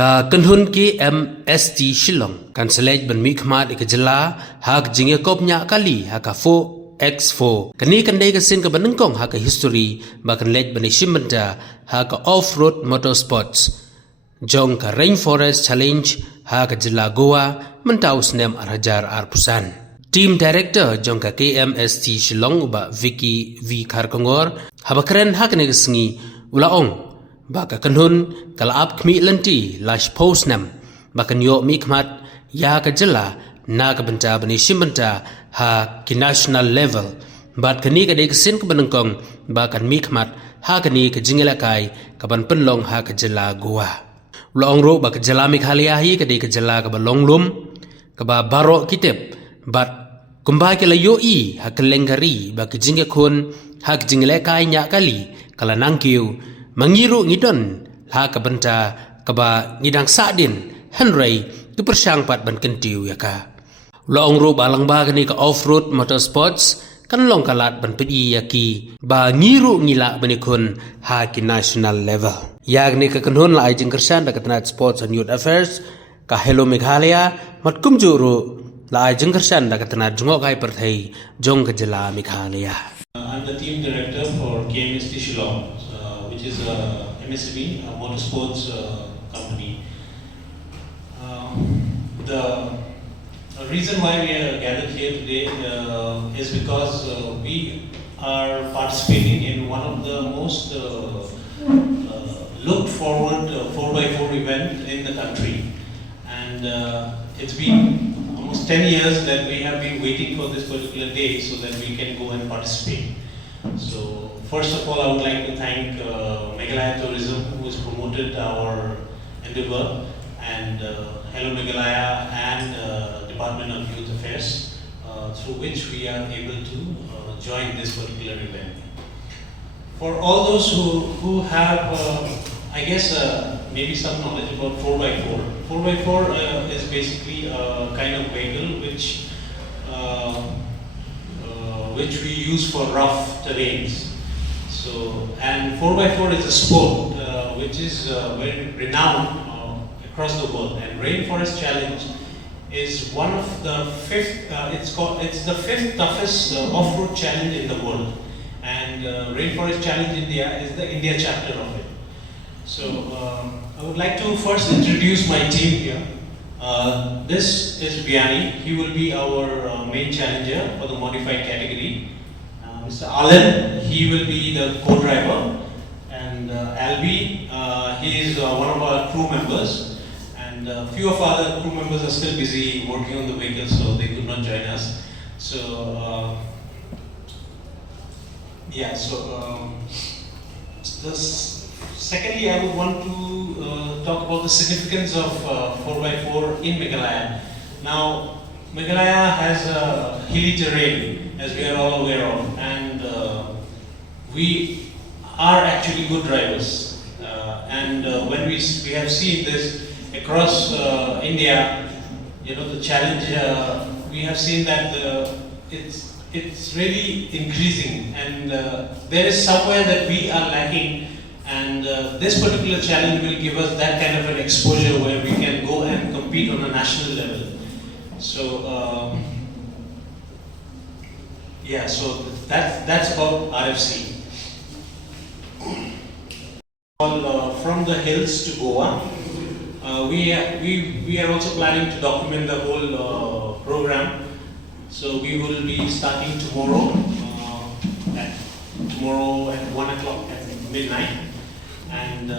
ka kanhun KMST Shillong kan selej ban mi khmat ikajala hak jingiakop nya kali haka 4x4 kani kan dei ka sin ka banengkong haka history ba kan lej ban bynta haka off-road motorsports jong ka rainforest challenge haka jila Goa mentaus nem arhajar arpusan Team Director jong ka KMST Shillong uba Vicky V Kharkongor habakren hakne gesngi ulaong baka kanhun kalaap kmi lanti lash postnam baka nyo mikmat ya ka jala na ka banta bani shimbanta ha ki national level bat kani ka deksin ka banengkong bakan mikmat ha kani ka jingilakai ka ban penlong ha ka jala Goa ulaong ro baka jala Meghalaya hi ka de ka jala ka balong lum ka ba baro kitep bat kumba ke layo I ha kelengari baka jingiakon ha ka jingilakai nya kali kala nangkiu mangiru ngidon la ka banta ka ba ngidang sadin hanrei tu persang pat ban kentiu ya ka long ro balang ba ni ka off road motorsports kan long kalat ban pedi ya ki ba ngiru ngila banikun ha ki national level yag ni ka kanhon la ai jingkersan da katnat sports and youth affairs ka hello Meghalaya mat kumjuru la ai jingkersan da katnat jungok ai perthai jong ka jala Meghalaya. I'm the team director for KMST Shillong, which is a MSME, a motorsports company. The reason why we are gathered here today is because we are participating in one of the most looked forward 4x4 event in the country. And it's been almost 10 years that we have been waiting for this particular day so that we can go and participate. So first of all, I would like to thank Meghalaya Tourism, who has promoted our endeavor, and Hello Meghalaya and Department of Youth Affairs, through which we are able to join this particular event. For all those who have, I guess, maybe some knowledge about 4x4. 4x4 is basically a kind of vehicle which we use for rough terrains. So, and 4x4 is a sport which is very renowned across the world. And Rainforest Challenge is one of the it's the fifth toughest off-road challenge in the world. And Rainforest Challenge India is the India chapter of it. So I would like to first introduce my team here. This is Vianney. He will be our main challenger for the modified category. Mr. Alan, he will be the co-driver. And Albi, he is one of our crew members. And a few of our other crew members are still busy working on the vehicle, so they could not join us. So, yeah, so secondly, I would want to talk about the significance of 4x4 in Meghalaya. Now, Meghalaya has a hilly terrain, as we are all aware of, and we are actually good drivers. And when we have seen this across India, you know, the challenge, we have seen that it's really increasing, and there is somewhere that we are lacking. And this particular challenge will give us that kind of an exposure where we can go and compete on a national level. So, yeah, so that's about RFC. From the hills to Goa, we are also planning to document the whole program. So we will be starting tomorrow at 1 o'clock at midnight. And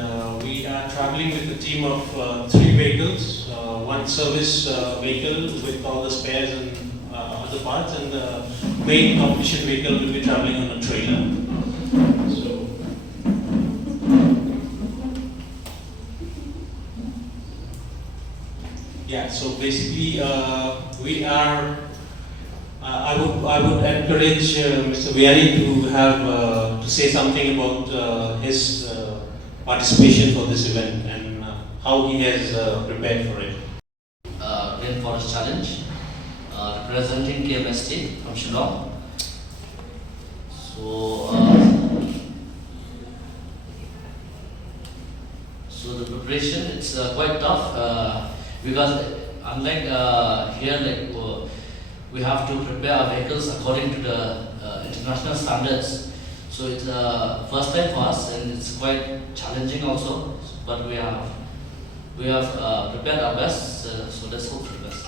we are traveling with a team of 3 vehicles, one service vehicle with all the spares and other parts, and the main competition vehicle will be traveling on a trailer. So, yeah, so basically we are, I would encourage Mr. Vianney to have to say something about his participation for this event and how he has prepared for it. Rainforest Challenge, representing KMST from Shillong. So So the preparation it's quite tough because unlike here, we have to prepare our vehicles according to the international standards. So it's first time for us and it's quite challenging also. But we have prepared our best. So let's hope for the best.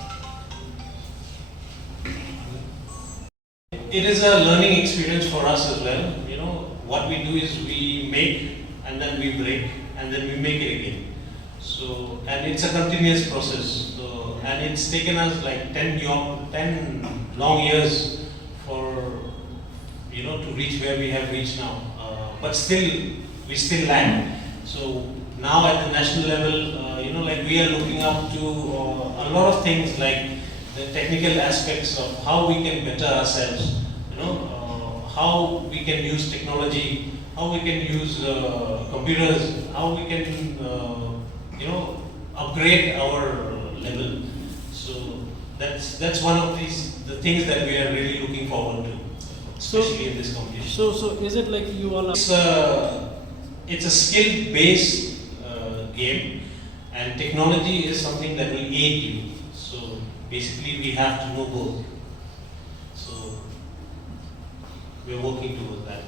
It is a learning experience for us as well. You know, what we do is we make and then we break and then we make it again. So, and it's a continuous process. So, and it's taken us like 10 long years for, you know, to reach where we have reached now. But still, we still lag. So now at the national level, you know, like we are looking up to a lot of things like the technical aspects of how we can better ourselves, you know, how we can use technology, how we can use computers, how we can, you know, upgrade our level. So that's one of the things that we are really looking forward to, especially in this competition. So is it like you all are? It's a skill-based game, and technology is something that will aid you. So basically, we have to know both. So we're working towards that.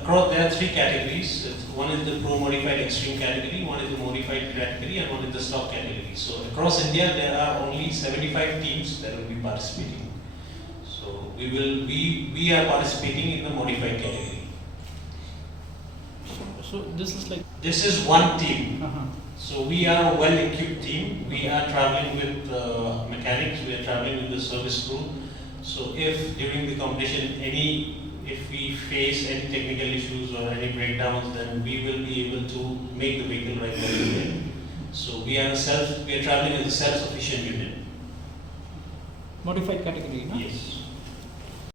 Across there are 3 categories. One is the Pro Modified Extreme category, one is the Modified category, and one is the Stock category. So across India, there are only 75 teams that will be participating. So we are participating in the Modified category. So this is like. This is one team. Uh-huh. So we are a well-equipped team. We are traveling with mechanics. We are traveling with the service crew. So if during the competition if we face any technical issues or any breakdowns, then we will be able to make the vehicle right away. So we are traveling as a self-sufficient unit. Modified category, no? Yes.